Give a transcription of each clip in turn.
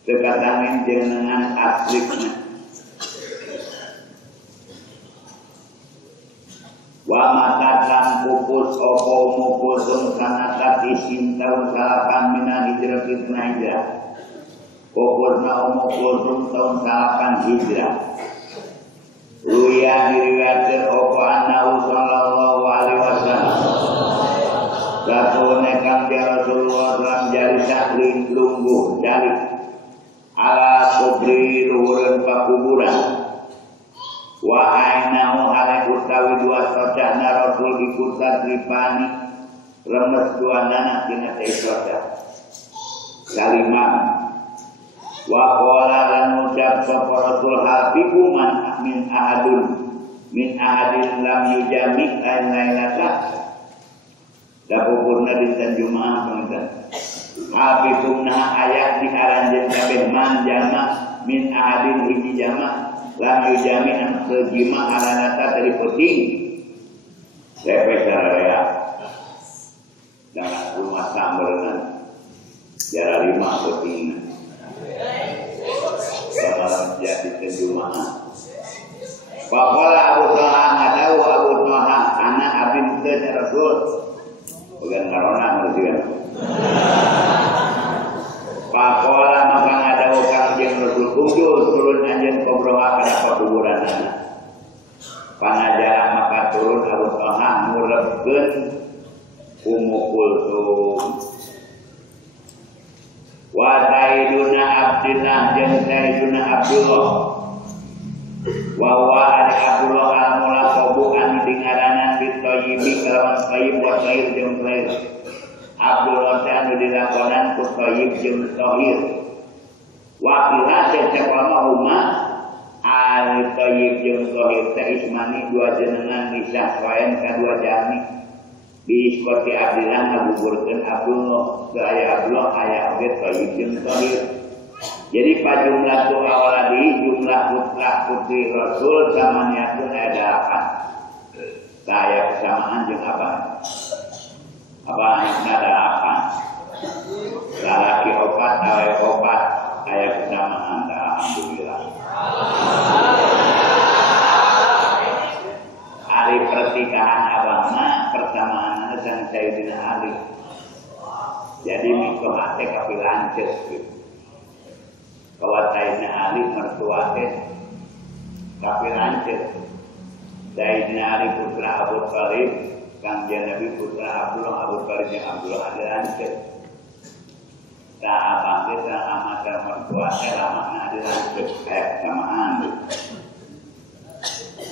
Sekatangin jenengan aslikna wa matatan pupus opo mukusum sanatat isim tahun salapan mina hijrah kitna hijrah pupusna umukusum tahun salapan hijrah ruya diriwayatkan opo annahu sallallahu alaihi wasallam satu nekang dia Rasulullah dalam jari saklin lungguh jari ala kubri luhureun pakuburan wa ainahu ala utawi dua socana Rasul ikutat ripani remes dua nanak tina teh soca kalimah wa qala lan ucap sapa Rasul habibu man min ahadin lam yujami lailata dapurna dinten Jumaah pangkat habikumna ayat di aranjeun kabeh man jama min ahadin hiji jama lam yujami an sejima alanata dari penting sepe sararea dengan rumah samberenan jara 5 penting samaran jadi Jumaah Faqala Abu Talha ngadawu Abu Talha anak abin teh Rasul bukan karona manusia. Pakola maka ngadawu kanjeng Rasul kunjul turun anjeun kobroha kana pakuburan anak. Panajara maka turun Abu Talha ngurebkeun Ummu Kulsum. Wa Sayyiduna Abdillah jeung Sayyiduna Abdullah. Wa wa Abdullah al-Mulaqabu an dingaranan bitayyibi kalawan tayyib wa tayyib jeung tayyib. Abdullah anu dilakonan ku tayyib jeung tahir. Wa qila sesepama huma al tayyib jeung tahir teh ismani dua jenengan misah waen kadua jami. Biskoti Abdillah ngagugurkeun Abdullah, aya Abdullah aya abet tayyib jeung tahir. Jadi pada jumlah tu awaladi jumlah putra putri Rasul samanya pun ada 8. Saya kesamaan jeung abah. Abah ada 8. Lalaki 4, awe 4, aya kesamaan. Alhamdulillah. Hari pernikahan abah mah persamaanna jeung Sayyidina Ali. Jadi mikoh ate kapilanceus gitu. Kawat Sayyidina Ali mertua teh tapi lancar. Sayyidina Ali putra Abu Thalib, Kangjeng Nabi putra Abu Thalib yang Abdullah ada lancar. Tak apa kita amat mertua teh lama ada lancar samaan.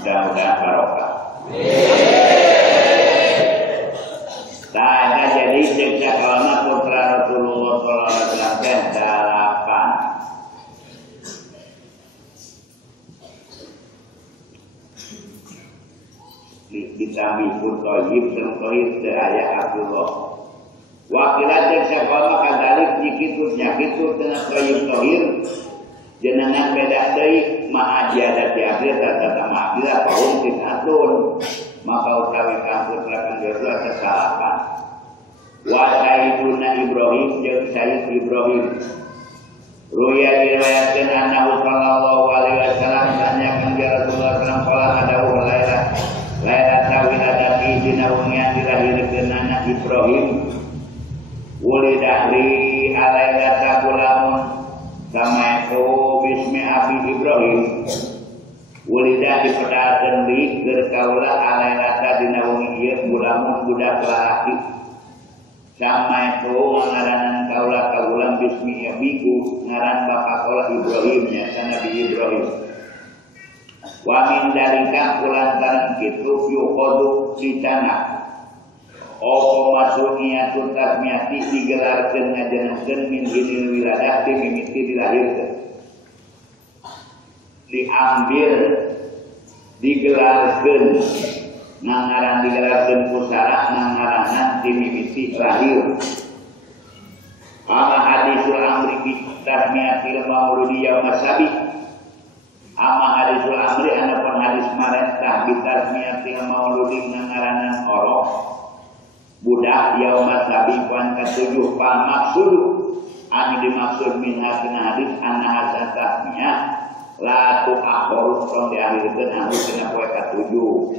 Mudah-mudahan barokah. Tak ada jadi sejak lama putra Rasulullah sallallahu alaihi wasallam 8. Ditambih pun tohib dan tohib seaya Abdullah. Wakilah cek sekolah kadalik nyikitutnya kitut dengan tohib jenengan beda deui ma'ajiadat diabdir tata ma'abdilah kaum tisatun maka utawi putra kanjeng kesalahan. Wa Sayyiduna Ibrahim jeung Sayyid Ibrahim. Ruya diriwayatkeun annahu sallallahu alaihi wasallam tanya kanjeng Rasulullah sallallahu alaihi wasallam Laila tawiladati binawungnya dilahirkeun anak Ibrahim. Wulidahli alailata gulamun Ibrahim ulida dipedalkeun deui keur kaula alailata dina wengi ieu gulamun budak lalaki sama itu ngaranan kaula kagulang bismi abiku ngaran bapak kaula Ibrahim nyata Nabi Ibrahim wa min dalika kulantaran kitu yuqadu ditana opo masuknya tuntas miati digelarkeun ngajenengkeun min hinil wiladah dimimiti dilahirkeun diambil digelarkeun nangaran digelarkeun pusara nangaranan dimimiti lahir ama hadisul amri bi tasmiyatil mauludi yaum sabi ama hadisul amri anapun hadis marentah bi tasmiyatil mauludi nangaranan orok budak yaum sabi pan katujuh pa maksud anu dimaksud min hadis anna hasan tasmiyah la tu akhor tong diakhirkeun anu tina poe katujuh.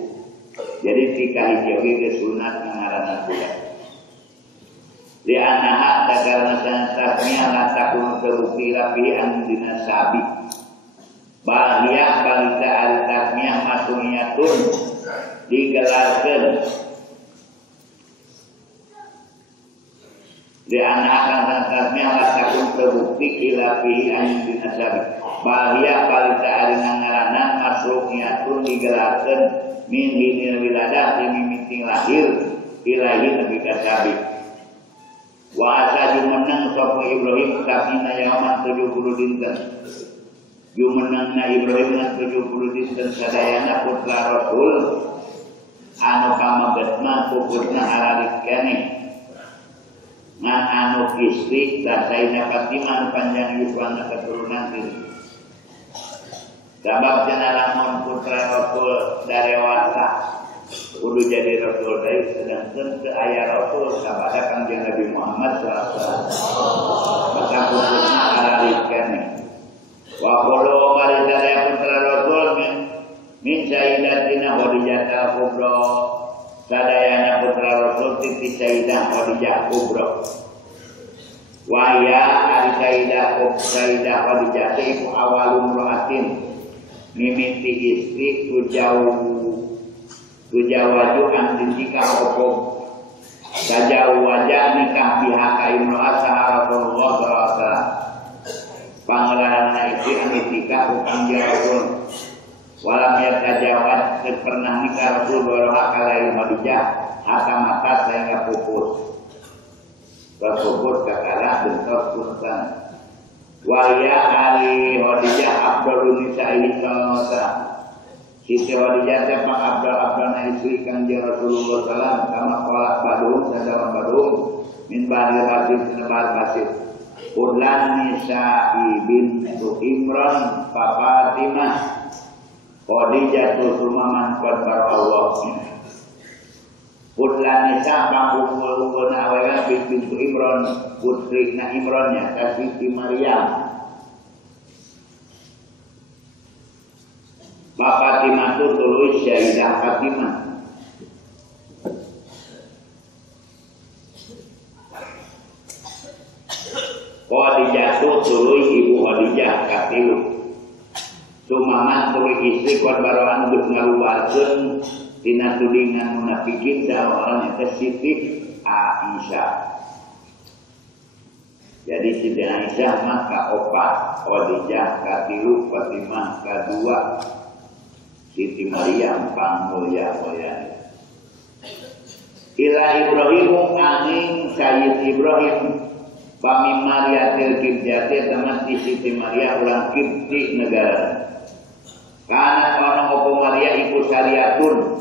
Jadi jika hijau ge sunat ngaranan budak. Li annaha takarna tasmiyah la takun terupi rapi an dina sabi. Bahia balita al tasmiyah masumiyatun digelarkeun. Li annaha tasmiyah la takun terupi ilapi an dina sabi. Bahia balita arina ngaranan masumiyatun digelarkeun min hinil wiladah dimimiti lahir ilahi nabi kasabi wa asaju menang sapa Ibrahim sabina yaman 70 dinten yu menangna Ibrahim 70 dinten sadayana putra Rasul anu pamagetna puputna aralik keneh ngan anu istri sasaina Fatimah panjang yuswana keturunan ini sebab jenalamun putra Rasul darewasa kudu jadi Rasul dari sedangkan ke ayah Rasul sabada kanjeng Nabi Muhammad SAW maka puputna aralikan wa qulu mari daraya putra Rasul min sayyidatina Khadijah kubra sadayana putra Rasul titi sayyidah Khadijah kubra wa ya ari sayyidah Khadijah iku awalum ra'atin mimiti istri tujawaju an dinikah opo tajau wajah nikah bihaka imro'at sahabatullah SAW pangelaran istri an dinikah bukan jauh walam ya tajawat pernah nikah Rasul boroha kalai Khadijah haka mata saya nggak pupus berpupus kakalah bentuk punten wahya ali Khadijah Abdul Nisa'i sallallahu Siti Khadijah teh pang Abdul istri Kanjeng Rasulullah sallam kama qala Badung sadawan Badung min bani Basit nebar Basit Ulan Nisa'i bintu Imran Fatimah Khadijah tu sumaman qadbar Allah Ulan Nisa pangungkul awewe bintu Imran putrina Imrannya Siti Maryam Bapak Fatimah itu tulis Syahidah Fatimah Khadijah itu tulis Ibu Khadijah katilu Sumaman tulis istri korbaroan untuk ngalubarkeun tina tudingan munafikin dakwaan eta Siti Aisyah. Jadi Siti Aisyah maka opat, Khadijah katilu, Fatimah kadua, Siti Maryam pangulya-mulyana. Ila Ibrahimu angin Sayyid Ibrahim pami Mariatil Kibjati teman di Siti Maria ulang Kibti negara. Karena orang opo Maria iku syariatun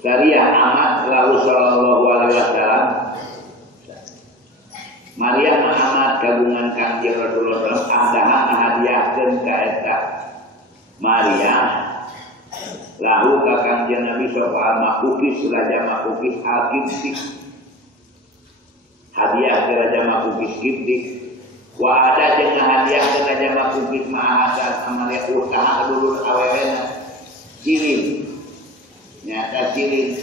syariah amat lahu sallallahu alaihi wasallam. Maria Muhammad kagungan Kanjeng Rasulullah sallallahu adalah ngahadiahkeun ka eta Maria lahu ka Kanjeng Nabi sallallahu makukis raja makukis al-Kibti hadiah ke raja makukis Kibti wa ada jeung hadiah ke raja makukis ma'asal amalia usaha dulur awewena cilim nyata cilim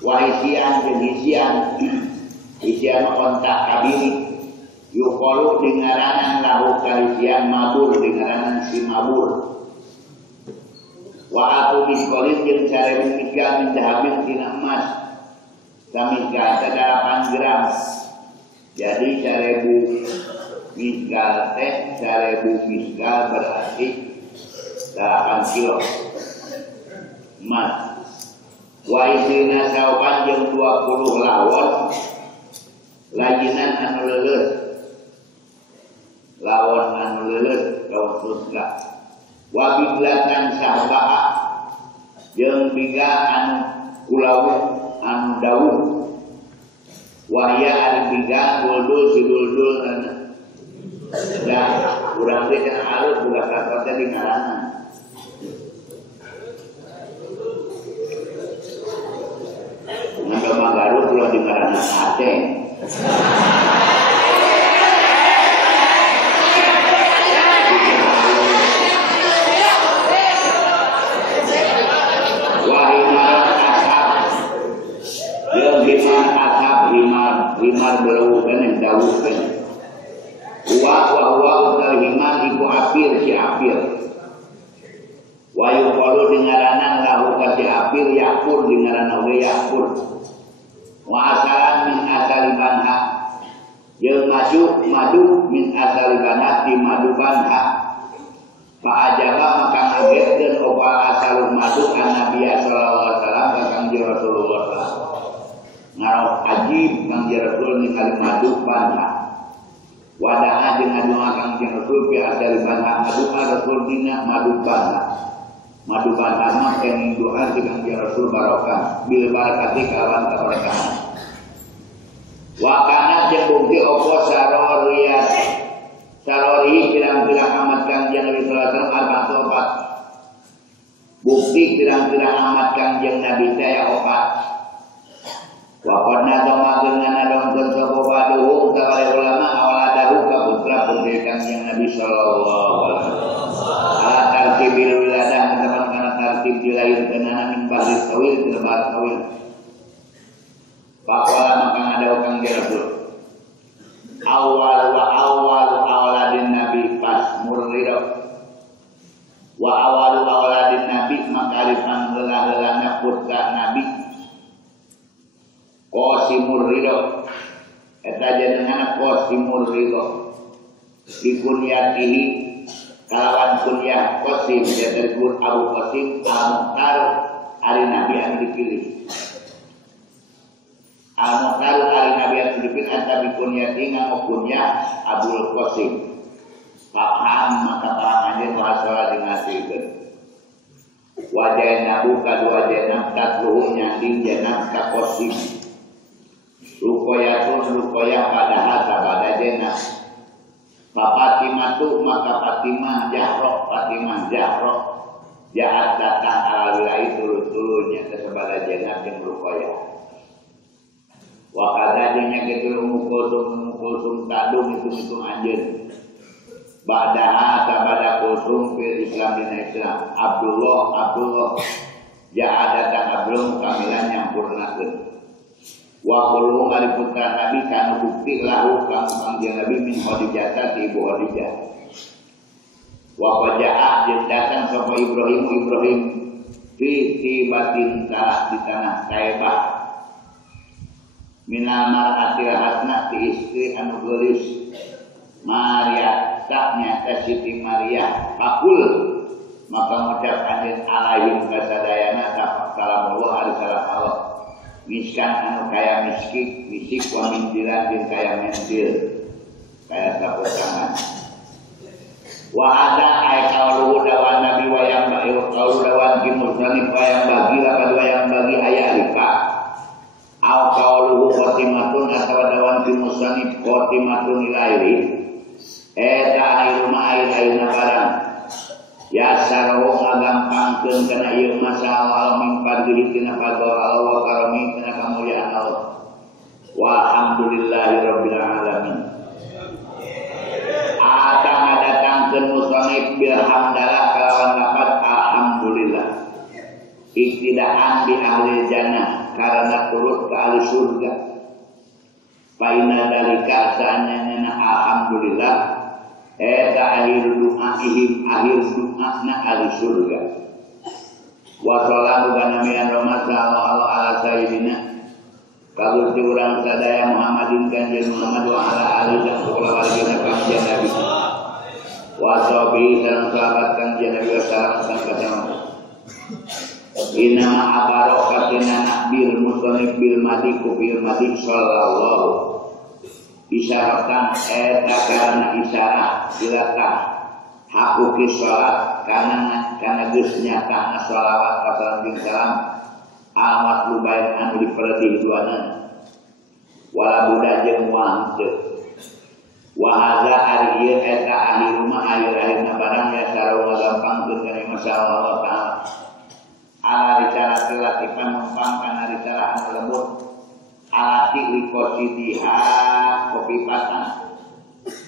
wa isian jeung isian kontak kabini Yuqalu dingaranan lahu kalisian mabur dingaranan si mabur. Wa atu miskolin jeung sarebu mikal min dahabin tina emas. Samikal teh 8 gram. Jadi sarebu mikal teh sarebu mikal berarti 8 kilo emas. Wa isrina sauban jeung 20 lawon lajinan anu leuleut. Lawon anu leuleut lawon surga. Wa biblatan sahba'a jeung biga anu kulawu anu dawuh. Wa ya ari biga duldul si duldul da urang teh can alus budak kakot teh di ngaranna. Nanda Magaru pulau di ngaranna Aceh. Himar belaukan yang dawuhkan. Wa utal himar iku apir si apir. Wa yuqalu dingaranan lahu ka si apir yakur dingaranan we yakur. Wa asalan min asali banha. Jeung madu min asali banha di madu banha. Fa ajaba maka ngagetkeun opal asalul madu an Nabi sallallahu alaihi wasallam ka Kangjeng Rasulullah sallallahu alaihi wasallam. Ngarok ajib Kangjeng Rasul ni kalimadu banha. Wadaha jeung ngadoa Kangjeng Rasul fi asal banha ngadoa Rasul dina madu banha. Madu banha mah kenging doa ti Kangjeng Rasul barokah bil barakati kawan kaberkahan. Wa kana jeung bukti opo sarori pirang-pirang amat Kangjeng Nabi sallallahu alaihi wasallam opat. Bukti pirang-pirang amat Kangjeng Nabi teh opat. Wakorna doma dengan adongkeun sapa baduhum ka ulama awaladahu ka putra-putri Kangjeng Nabi sallallahu alaihi wasallam. Ala tartibil wiladah teman kana tartib dilahirkeunana min bahri tawil tina bahar tawil. Faqala maka ngadawu Kangjeng Rasul. Awal awaladin Nabi pas murrido. Wa awaladin Nabi makarifan heula-heulana putra Nabi. Qasimur Ridho eta jenengan Qasimur Ridho dikunyatihi kalawan kunyah Qasim disebut Abu Qasim Al-Mukhtar ari Nabi anu dipilih. Al-Mukhtar ari Nabi anu dipilih eta dikunyatihi nganggo kunyah Abul Qasim. Paham maka paham anjeun bahasa dingasikeun. Wajah nabu kadua jenab tatluhum nyanding jenab ka Qasim. Rukoyatun padahal sabada jenah. Fatimah tu maka Fatimah jahroh jahat datang ala wilayah tulu-tulunya kesabada jenah yang rukoyah. Wakadanya gitu mukul tadung itu anjeun. Ba'daha sabada kusum fil Islam dina Islam. Abdullah jahat datang Abdullah kamilan nyampurnakeun. Wa qulum ari putra Nabi kana bukti lahu Kangjeng Nabi min Khadijah ti ibu Khadijah. Wa qajaa jeung datang sapa Ibrahim fi tibatin di tanah Taibah. Minal mar'atil hasna ti istri anu geulis Maria saknya ta Siti Maria pakul maka ngucap anjeun alaihim kasadayana salamullah alaihi salam Allah. Miskan anu kaya misik wa mindilan jeung kaya mendil kaya sapu tangan. Wa ada ay qaulu dawan Nabi wayang bagi qaulu dawan ki musannif wayang bagi lapan wayang bagi aya rifa. Au qaulu khatimatun atawa dawan ki musannif khatimatun ilahi. Eta airuna airuna barang. Ya sarung ngagampangkeun kana ieu masalah min fadli tina fadl Allah wa karami tina kamuliaan Allah. Walhamdulillahirabbil alamin. Ata ngadatangkeun musannif bil hamdalah kalawan lafaz alhamdulillah. Iktidaan bi ahli jannah karena turut ke ahli surga. Faina dalika saanyana alhamdulillah eta akhir doaihim akhir doana ahli surga. Wa sallallahu ganamian Roma sallallahu ala sayyidina kagusti urang sadaya Muhammadin kanjeng Muhammad wa ala alihi dan kula wargina kanjeng Nabi. Wa sahbihi dan sahabat kanjeng Nabi sallallahu alaihi wasallam. Inna abarokatina nakbil musonib bil madi kubil madi sallallahu isyaratan eta karena isyarah silakan hakuki sholat karena geus nyatana sholawat wasallam salam amat lubayan anu diperdi duanan wala budak jeung moal teu wa hadza ari ieu eta akhir mah akhir-akhirna barang ya sarua gampangkeun kana masalah Allah taala ala risalah latifan numpang kana risalah anu lembut alati likosidiha kopi patang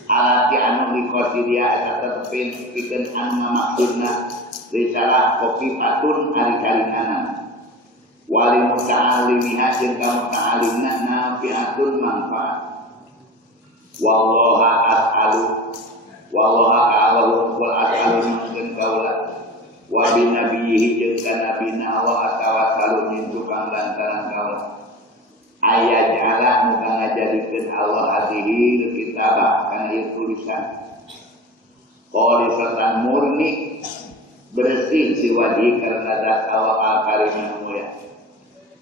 alati anu likosidiha eta tetepin pikeun anu maksudna risalah kopi patun ari kalinganan wali muta'allimiha jeung ka muta'allimna nafi'atun manfaat wallaha as'alu wallaha ka'allahu wal as'alu jeung kaula wa bi nabiyhi jeung ka nabina Allah tawassalu min tukang lantaran kaula ayat jala muka ngajadikeun Allah hadihi kitabah kana ieu tulisan qalisatan murni bersih si wajhi karena zat Allah al-karim mulia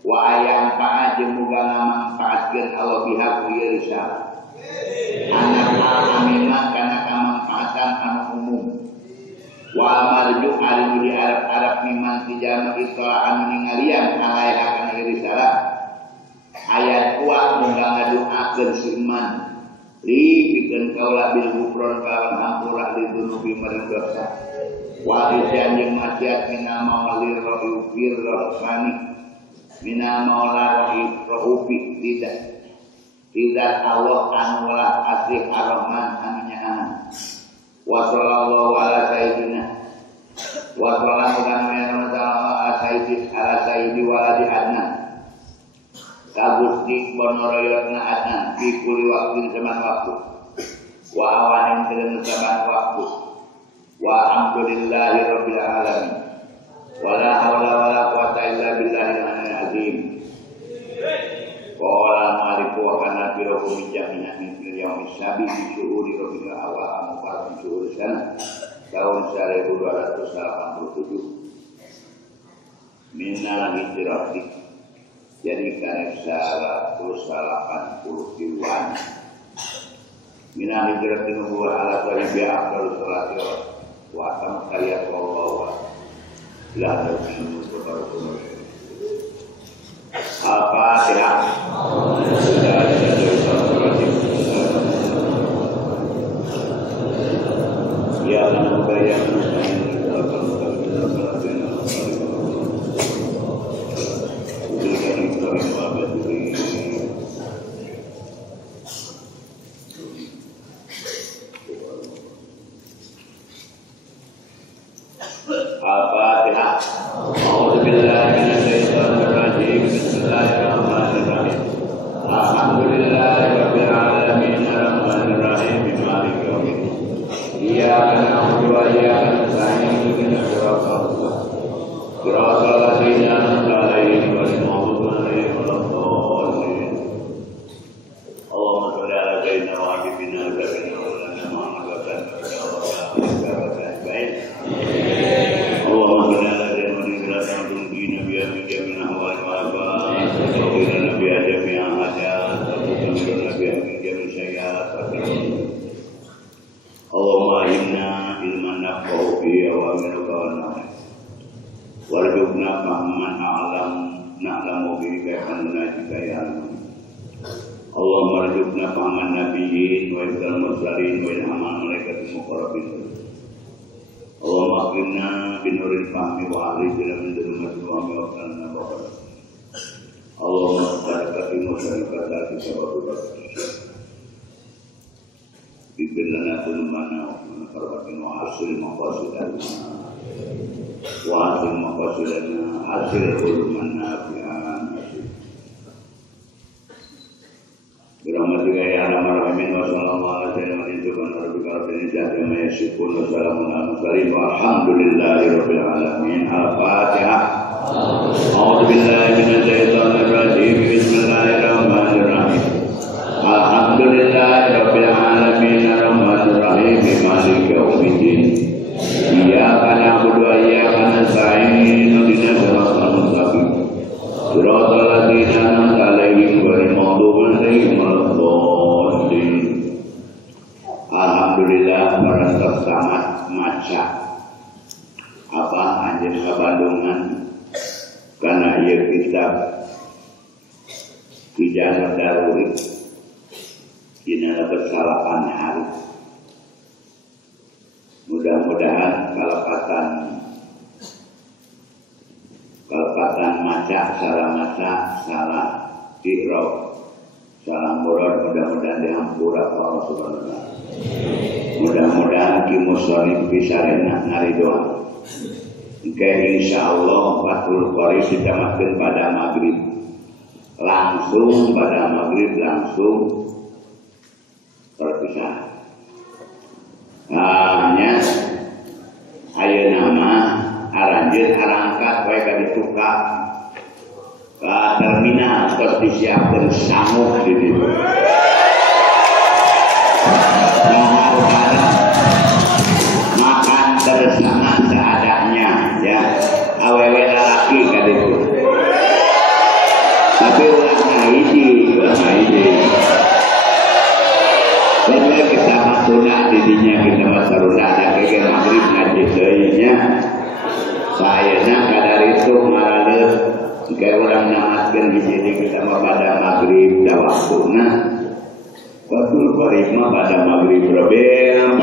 wa ayang pa'a jeung muga ngamanfaatkeun Allah biha ku ieu risalah anak al-amimah kana kamanfaatan anu umum wa marju ari di Arab miman tijama itola'an ningalian alaiha kana ieu risalah ayat kuat mudah ngadoakeun iman li pikeun kaula bil gufron kawan hampura li dunubi maring dosa wa janjing maksiat minal maulir rohufir rohsani minal maular rohufi tidak Allah anu lah asih ar-rahman anu nyaan wa sallallahu ala sayyidina wa sallallahu ala sayyidi waladi adnan kagusti bonoroyotna adnan fi kulli waqtin zaman waktu wa awanin dalam zaman waktu wa alhamdulillahi rabbil alamin wala haula wala quwata illa billahil aliyyil azim qala maliku wa kana bi rabbil jami'in min yaumis sabi bi syuhuri rabbil awal mubarak syuhur sana tahun 1287 minal hijrati jadi karek 180 kiloan minal hijrati nubuah ala taribi afdal salati wa atam karya Allah la tawfiq wa Al-Fatihah. Ya Allah bayang Al-Fatihah. A'udzu billahi minasyaitonir rajim. Bismillahirrahmanirrahim. Alhamdulillahirabbil alamin arrahmanir rahim maliki yaumiddin. Iyyaka na'budu wa iyyaka nasta'in ihdinas siratal mustaqim. Siratal ladzina an'amta 'alaihim ghairil maghdubi 'alaihim waladdallin. Allahumma shalli 'ala sayyidina wa habibina wa sayyidina Muhammad wa sallim. Allahumma shalli 'ala sayyidina Muhammadin biya min ahwal wal tawfir nabiy jami'a hajat wa tamir nabiy min jami' sayyi'at. Allahumma inna ilman nafa'u bihi wa aminuka wa nafi warjubna fahman a'lam na'lamu bihi kayfan najika ya Allahumma warjubna fahman nabiyyin wa ibdal mursalin wa ilhaman malaikatil muqarrabin. Allahumma akrimna binuril fahmi wa ahrijna min dhulumatil wahmi wa qanna baqar. Allahumma barakati musyrikata sababul Bibilana tulmana wa farwatin wa hasil maqasidana wa hasil maqasidana hasil ulman nafi'an hasil Birahmati rabbil izzati amma yasifun wa salamun alal mursalin walhamdulillahirabbil alamin. Al-Fatihah. A'udzu billahi minasy syaithanir rajim. Bismillahirrahmanirrahim. Alhamdulillahirabbil alamin arrahmanir rahim maliki yaumiddin. Iyyaka na'budu wa iyyaka nasta'in ihdinas siratal mustaqim. Siratal ladzina an'amta 'alaihim ghairil maghdubi 'alaihim waladdallin. Alhamdulillah para sangat maca apa anjeun kabandungan kana ieu kitab Kijana Daruri dina bersalapan hari. Mudah-mudahan kalepatan maca salah maca salah iqra salah murad mudah-mudahan dihampura Allah Subhanahu wa taala. Mudah-mudahan ki musannif bisa ngaridoan. Oke, insyaallah Fathul Qorib ditamakeun pada maghrib. Langsung pada maghrib langsung terpisah. Hanya ayeuna mah aranjeun arangkat wae ka ditukar ka terminal terus disiapkeun sanguh di ditu. Makan bersama seadanya ya. Awewe lalaki ka ditu. Tapi ulah ngaiji. Jadi kita masuna didinya kita masaruna ada kege maghrib ngaji deunya. Sayana kadar itu ngaraneuh jika urang namaskeun di sini kita mah pada maghrib da waktuna. Fathul Qorib mah pada maghrib. Rabbil